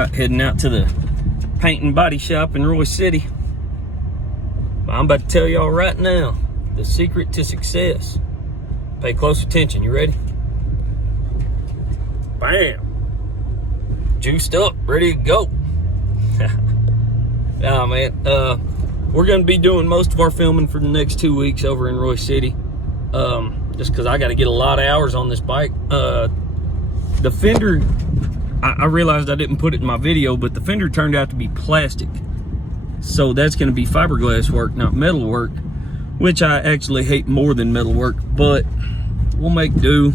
right, heading out to the paint and body shop in Roy City. I'm about to tell y'all right now the secret to success. Pay close attention. You ready? Bam! Juiced up, ready to go. Nah, man. We're gonna be doing most of our filming for the next 2 weeks over in Roy City. Just because I got to get a lot of hours on this bike. The fender, I realized I didn't put it in my video, but the fender turned out to be plastic. So that's going to be fiberglass work, not metal work, which I actually hate more than metal work, but we'll make do.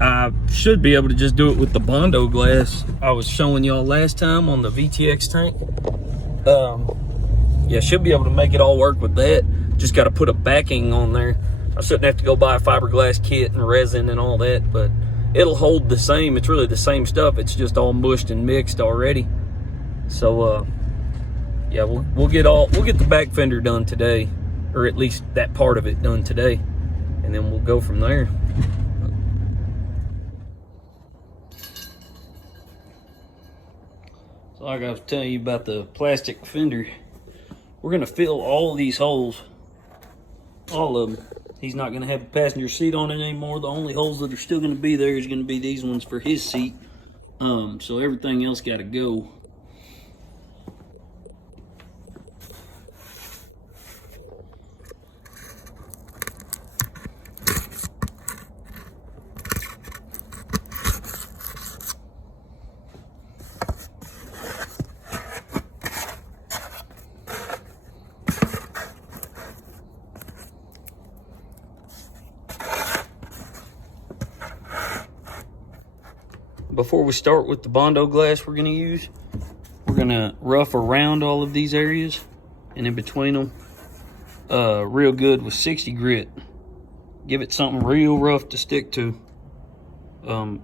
I should be able to just do it with the Bondo glass I was showing y'all last time on the VTX tank. Yeah, should be able to make it all work with that. Just got to put a backing on there. I shouldn't have to go buy a fiberglass kit and resin and all that, but it'll hold the same. It's really the same stuff. It's just all mushed and mixed already. So yeah, we'll get the back fender done today, or at least that part of it done today, and then we'll go from there. So like I was telling you about the plastic fender, we're gonna fill all of these holes, all of them. He's not gonna have a passenger seat on it anymore. The only holes that are still gonna be there is gonna be these ones for his seat. So everything else gotta go. Before we start with the Bondo glass we're going to use, we're going to rough around all of these areas and in between them real good with 60 grit. Give it something real rough to stick to,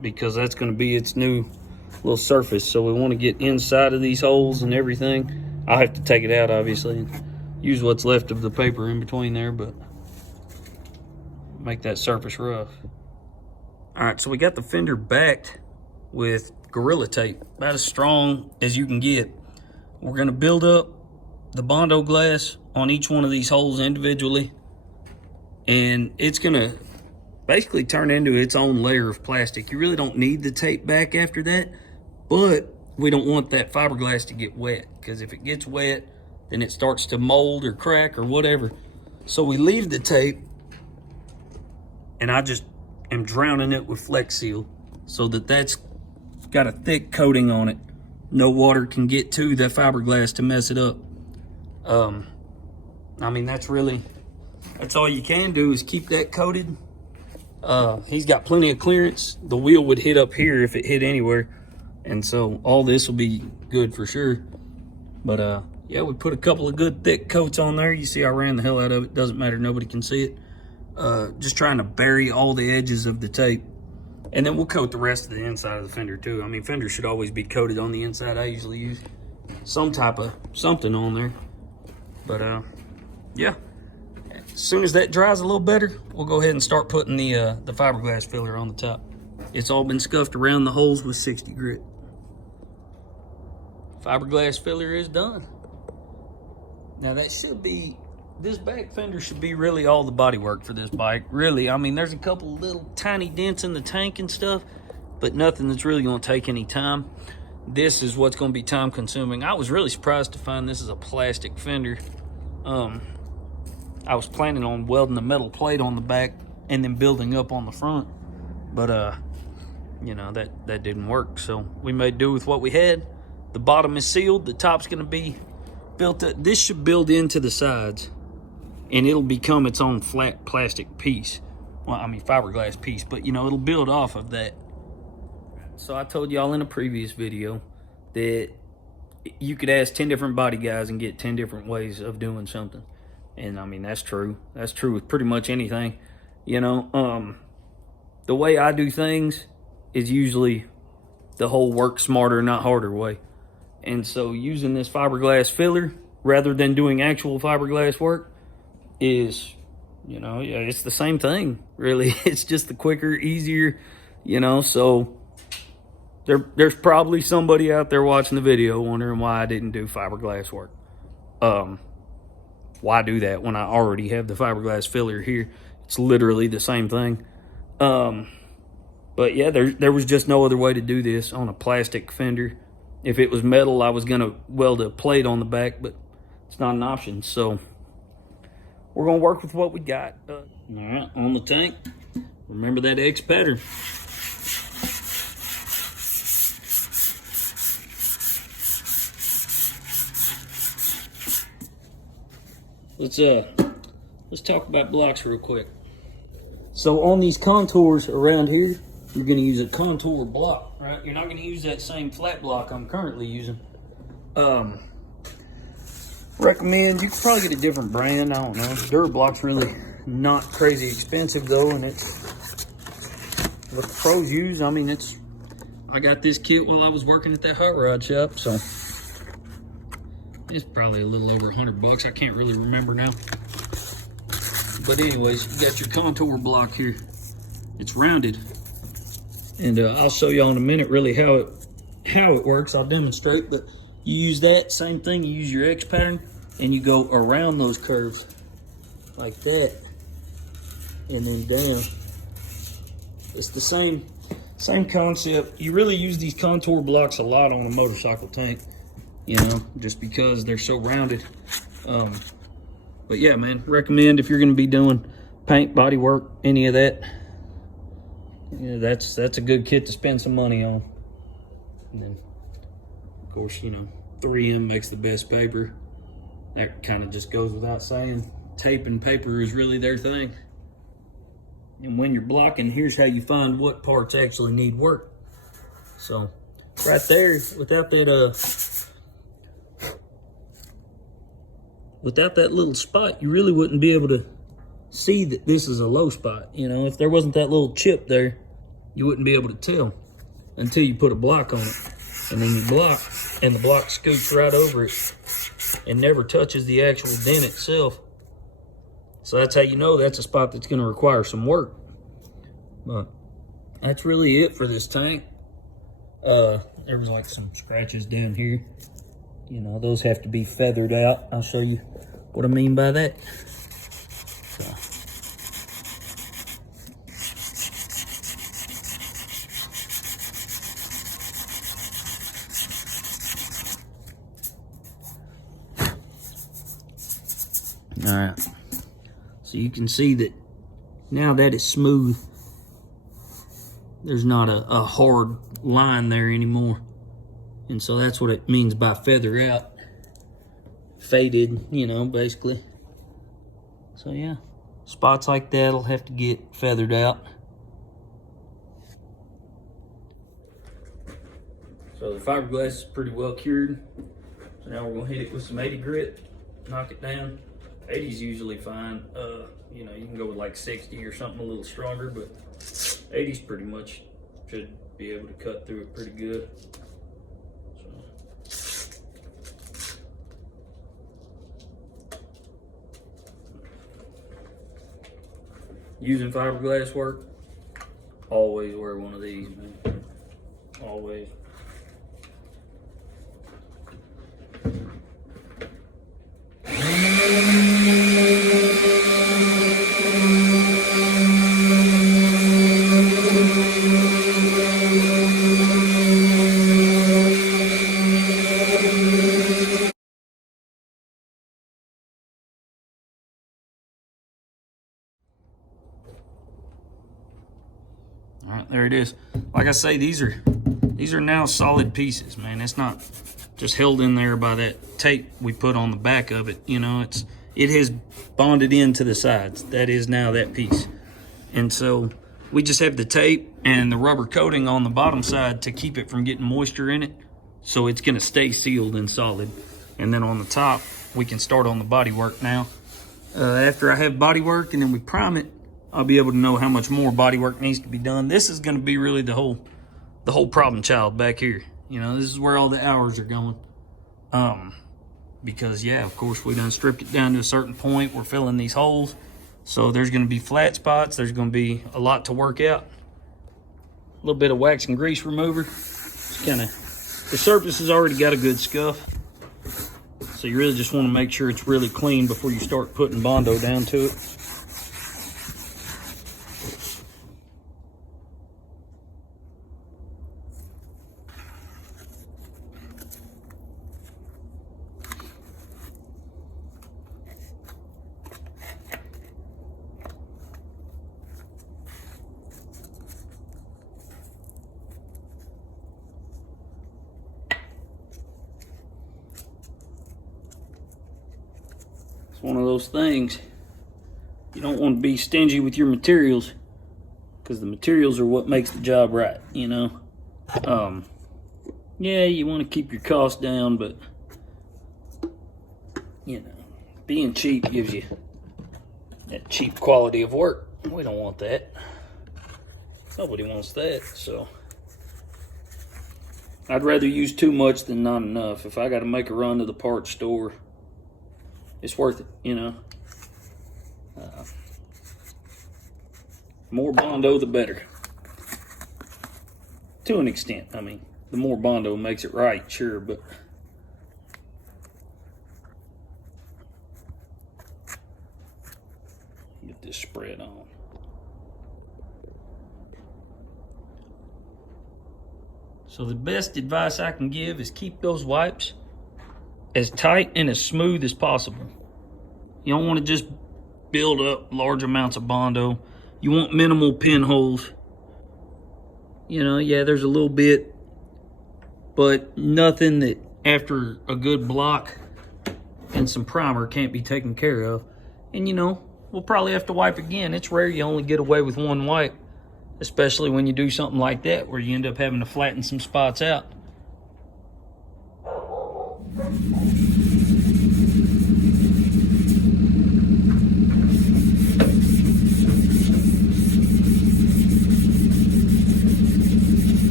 because that's going to be its new little surface. So we want to get inside of these holes and everything. I'll have to take it out obviously and use what's left of the paper in between there, but make that surface rough. Alright, so we got the fender backed with Gorilla Tape, about as strong as you can get. We're going to build up the Bondo glass on each one of these holes individually, and it's going to basically turn into its own layer of plastic. You really don't need the tape back after that, but we don't want that fiberglass to get wet, because if it gets wet, then it starts to mold or crack or whatever. So we leave the tape, and I just am drowning it with Flex Seal so that that's got a thick coating on it. No water can get to that fiberglass to mess it up. I mean, that's all you can do is keep that coated. He's got plenty of clearance. The wheel would hit up here if it hit anywhere, and so all this will be good for sure. But yeah, we put a couple of good thick coats on there. You see I ran the hell out of it. Doesn't matter, nobody can see it. Just trying to bury all the edges of the tape. And then we'll coat the rest of the inside of the fender too. I mean, fenders should always be coated on the inside. I usually use some type of something on there. But yeah, as soon as that dries a little better, we'll go ahead and start putting the fiberglass filler on the top. It's all been scuffed around the holes with 60 grit. Fiberglass filler is done. Now that should be, this back fender should be really all the body work for this bike. Really, I mean, there's a couple little tiny dents in the tank and stuff, but nothing that's really going to take any time. This is what's going to be time consuming. I was really surprised to find this is a plastic fender. I was planning on welding a metal plate on the back and then building up on the front, but you know, that didn't work. So we made do with what we had. The bottom is sealed. The top's going to be built up. This should build into the sides, and it'll become its own flat plastic piece. Well, I mean fiberglass piece, but you know, it'll build off of that. So I told y'all in a previous video that you could ask 10 different body guys and get 10 different ways of doing something. And I mean, that's true. That's true with pretty much anything. You know, the way I do things is usually the whole work smarter, not harder way. And so using this fiberglass filler rather than doing actual fiberglass work is, you know, yeah, it's the same thing, really. It's just the quicker, easier, you know. So There's probably somebody out there watching the video wondering why I didn't do fiberglass work. Why do that when I already have the fiberglass filler here? It's literally the same thing. But yeah, there was just no other way to do this on a plastic fender. If it was metal, I was gonna weld a plate on the back, but it's not an option. So we're gonna work with what we got. All right, on the tank. Remember that X pattern. Let's talk about blocks real quick. So on these contours around here, you're gonna use a contour block, right? You're not gonna use that same flat block I'm currently using. Recommend, you could probably get a different brand, I don't know. Durablock's really not crazy expensive though, and it's what the pros use. I mean, I got this kit while I was working at that hot rod shop, so it's probably a little over $100. I can't really remember now. But anyways, you got your contour block here. It's rounded. And I'll show y'all in a minute really how it works. I'll demonstrate, but you use that same thing. You use your X pattern and you go around those curves like that and then down. It's the same concept. You really use these contour blocks a lot on a motorcycle tank, you know, just because they're so rounded. But yeah, man, recommend if you're going to be doing paint, body work, any of that, yeah, that's a good kit to spend some money on. And then, of course, you know, 3M makes the best paper. That kind of just goes without saying. Tape and paper is really their thing. And when you're blocking, here's how you find what parts actually need work. So right there, without that little spot, you really wouldn't be able to see that this is a low spot. You know, if there wasn't that little chip there, you wouldn't be able to tell until you put a block on it. And then you block, and the block scoots right over it and never touches the actual dent itself. So that's how you know that's a spot that's going to require some work. But that's really it for this tank. There was like some scratches down here. You know, those have to be feathered out. I'll show you what I mean by that. So. All right, so you can see that now that it's smooth, there's not a hard line there anymore. And so that's what it means by feather out. Faded, you know, basically. So yeah, spots like that will have to get feathered out. So the fiberglass is pretty well cured. So now we're gonna hit it with some 80 grit, knock it down. 80 is usually fine. You know, you can go with like 60 or something a little stronger, but 80's pretty much should be able to cut through it pretty good. Using fiberglass work, always wear one of these, man. Always. All right, there it is. Like I say, these are now solid pieces, man. It's not just held in there by that tape we put on the back of it. You know, it has bonded into the sides. That is now that piece. And so we just have the tape and the rubber coating on the bottom side to keep it from getting moisture in it. So it's gonna stay sealed and solid. And then on the top, we can start on the body work now. After I have body work and then we prime it, I'll be able to know how much more body work needs to be done. This is going to be really the whole problem child back here. You know, this is where all the hours are going. Because yeah, of course we done stripped it down to a certain point. We're filling these holes. So there's going to be flat spots. There's going to be a lot to work out. A little bit of wax and grease remover. It's kind of, the surface has already got a good scuff. So you really just want to make sure it's really clean before you start putting Bondo down to it. It's one of those things. You don't want to be stingy with your materials, because the materials are what makes the job right, you know. Yeah, you want to keep your costs down, but you know, being cheap gives you that cheap quality of work. We don't want that. Nobody wants that. So I'd rather use too much than not enough. If I got to make a run to the parts store, it's worth it, you know. More Bondo, the better. To an extent. I mean, the more Bondo makes it right, sure, but get this spread on. So the best advice I can give is keep those wipes as tight and as smooth as possible. You don't want to just build up large amounts of Bondo. You want minimal pinholes. You know, yeah, there's a little bit, but nothing that after a good block and some primer can't be taken care of. And you know, we'll probably have to wipe again. It's rare you only get away with one wipe, especially when you do something like that where you end up having to flatten some spots out.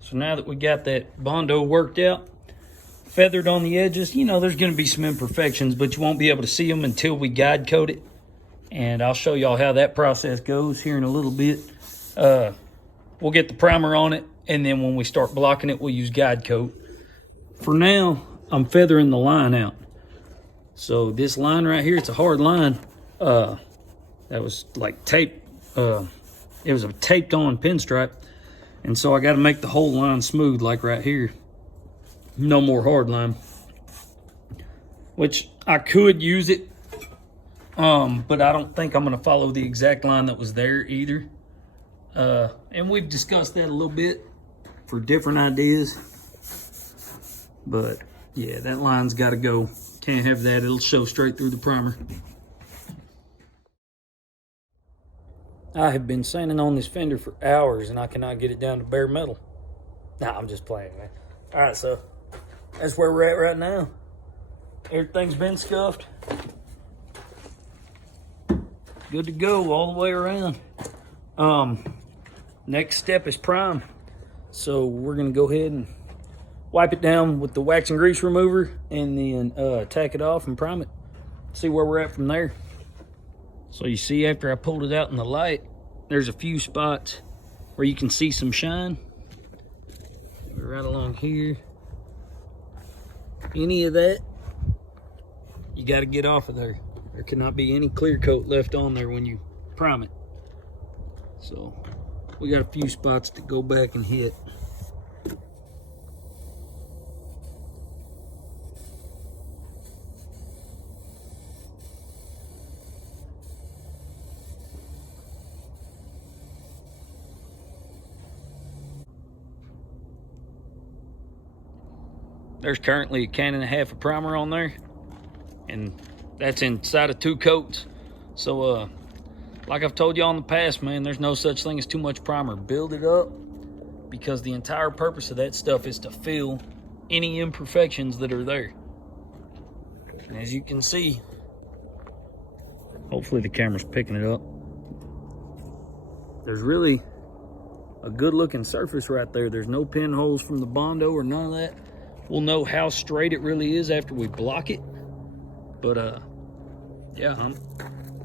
So now that we got that Bondo worked out, feathered on the edges, you know, there's going to be some imperfections, but you won't be able to see them until we guide coat it. And I'll show y'all how that process goes here in a little bit. We'll get the primer on it, and then when we start blocking it, we'll use guide coat. For now, I'm feathering the line out. So this line right here, it's a hard line. That was like tape. It was a taped on pinstripe. And so I got to make the whole line smooth, like right here. No more hard line. Which I could use it, but I don't think I'm going to follow the exact line that was there either. And we've discussed that a little bit for different ideas. But yeah, that line's got to go. Can't have that. It'll show straight through the primer. I have been sanding on this fender for hours and I cannot get it down to bare metal. Nah, I'm just playing, man. All right, so that's where we're at right now. Everything's been scuffed. Good to go all the way around. Next step is prime. So we're gonna go ahead and wipe it down with the wax and grease remover and then tack it off and prime it. See where we're at from there. So you see, after I pulled it out in the light, there's a few spots where you can see some shine. Right along here. Any of that, you got to get off of there. There cannot be any clear coat left on there when you prime it. So we got a few spots to go back and hit. There's currently a can and a half of primer on there, and that's inside of 2 coats. So like I've told y'all in the past, man, there's no such thing as too much primer. Build it up, because the entire purpose of that stuff is to fill any imperfections that are there. And as you can see, hopefully the camera's picking it up, there's really a good looking surface right there. There's no pinholes from the Bondo or none of that. We'll know how straight it really is after we block it. But yeah,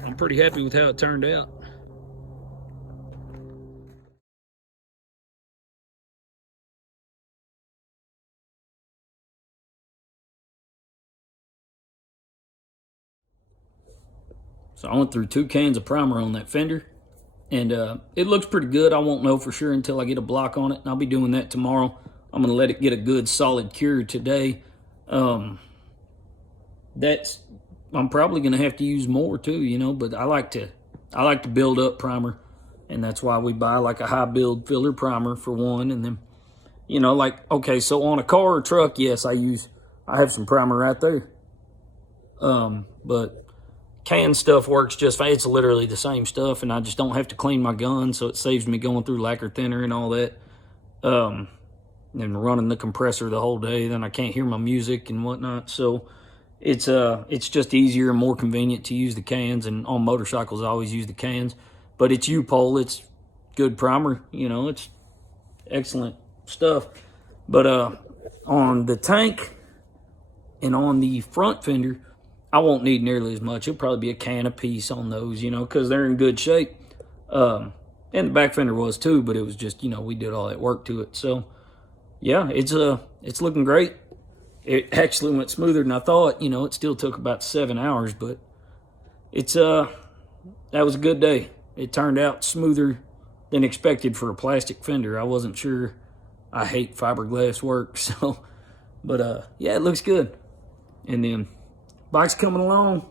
I'm I'm pretty happy with how it turned out. So I went through 2 cans of primer on that fender, and it looks pretty good. I won't know for sure until I get a block on it, and I'll be doing that tomorrow. I'm gonna let it get a good solid cure today. I'm probably gonna have to use more too, you know, but I like to build up primer, and that's why we buy like a high build filler primer for one, and then, you know, like, okay, so on a car or truck, yes, I have some primer right there. But canned stuff works just fine. It's literally the same stuff, and I just don't have to clean my gun, so it saves me going through lacquer thinner and all that. And running the compressor the whole day, then I can't hear my music and whatnot. So it's just easier and more convenient to use the cans. And on motorcycles, I always use the cans. But it's U-Pole. It's good primer. You know, it's excellent stuff. But on the tank and on the front fender, I won't need nearly as much. It'll probably be a can apiece on those, you know, because they're in good shape. And the back fender was too, but it was just, you know, we did all that work to it. So yeah, it's looking great. It actually went smoother than I thought. You know, it still took about 7 hours, but that was a good day. It turned out smoother than expected for a plastic fender. I wasn't sure. I hate fiberglass work, so, but yeah, it looks good. And then bike's coming along.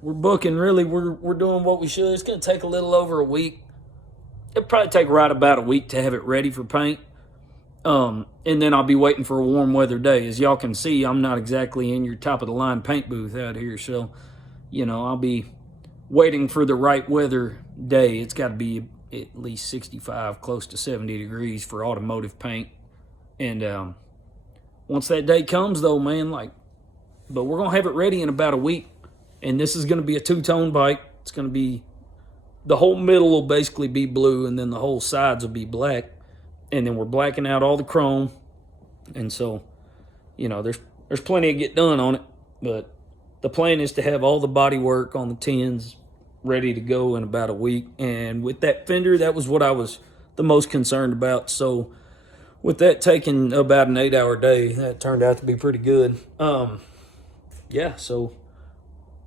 We're booking, really. We're doing what we should. It's going to take a little over a week. It'll probably take right about a week to have it ready for paint. And then I'll be waiting for a warm weather day. As y'all can see, I'm not exactly in your top of the line paint booth out here. So, you know, I'll be waiting for the right weather day. It's got to be at least 65, close to 70 degrees for automotive paint. And once that day comes, though, man, but we're going to have it ready in about a week. And this is going to be a 2-tone bike. It's going to be, the whole middle will basically be blue, and then the whole sides will be black. And then we're blacking out all the chrome. And so, you know, there's plenty to get done on it. But the plan is to have all the body work on the tins ready to go in about a week. And with that fender, that was what I was the most concerned about. So with that taking about an 8-hour day, that turned out to be pretty good. Yeah, so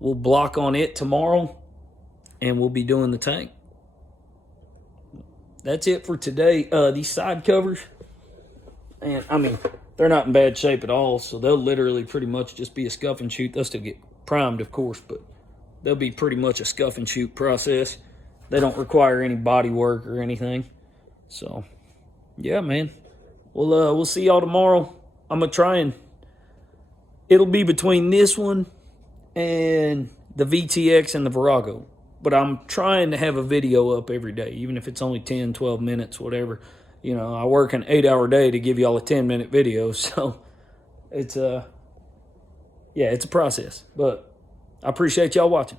we'll block on it tomorrow, and we'll be doing the tank. That's it for today. These side covers, and I mean, they're not in bad shape at all, so they'll literally pretty much just be a scuff and shoot. They'll still get primed, of course, but they'll be pretty much a scuff and shoot process. They don't require any body work or anything. So, yeah, man. We'll see y'all tomorrow. I'm gonna try and it'll be between this one and the VTX and the Virago. But I'm trying to have a video up every day, even if it's only 10, 12 minutes, whatever. You know, I work an 8-hour day to give y'all a 10-minute video. So it's yeah, it's a process. But I appreciate y'all watching.